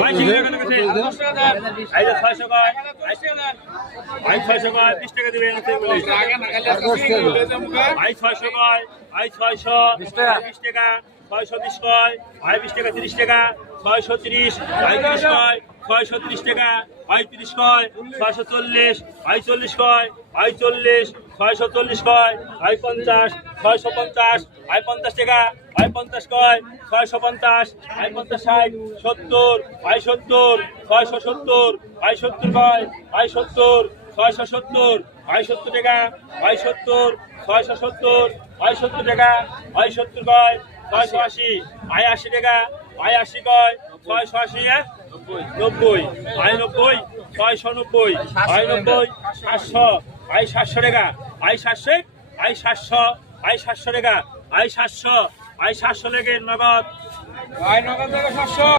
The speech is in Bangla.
ভাই ঠিক আছে এই যে 600 কয় ভাই 600 কয় 20 টাকা দিবেন ভাই 600 কয় ভাই 600 20 টাকা 620 কয় ভাই 20 টাকা 30 টাকা 630 ভাই 30 কয় 630 টাকা ভাই 30 কয় 640 ভাই 40 কয় ভাই 40 640 কয় ভাই 50 650 ভাই 50 টাকা ভাই 50 কয় 650 ভাই 50 60 70 ভাই 70 670 ভাই 70 কয় ভাই 70 670 ভাই 70 টাকা ভাই 70 670 ভাই 70 টাকা ভাই 70 কয় 680 ভাই 80 টাকা ভাই 80 কয় 680 90 ভাই 90 690 ভাই 90 700 ভাই 700 টাকা ভাই 700 ভাই 700 ভাই 700 টাকা ভাই 700 ভাই 700 লেগে নগদ ভাই নগদ 700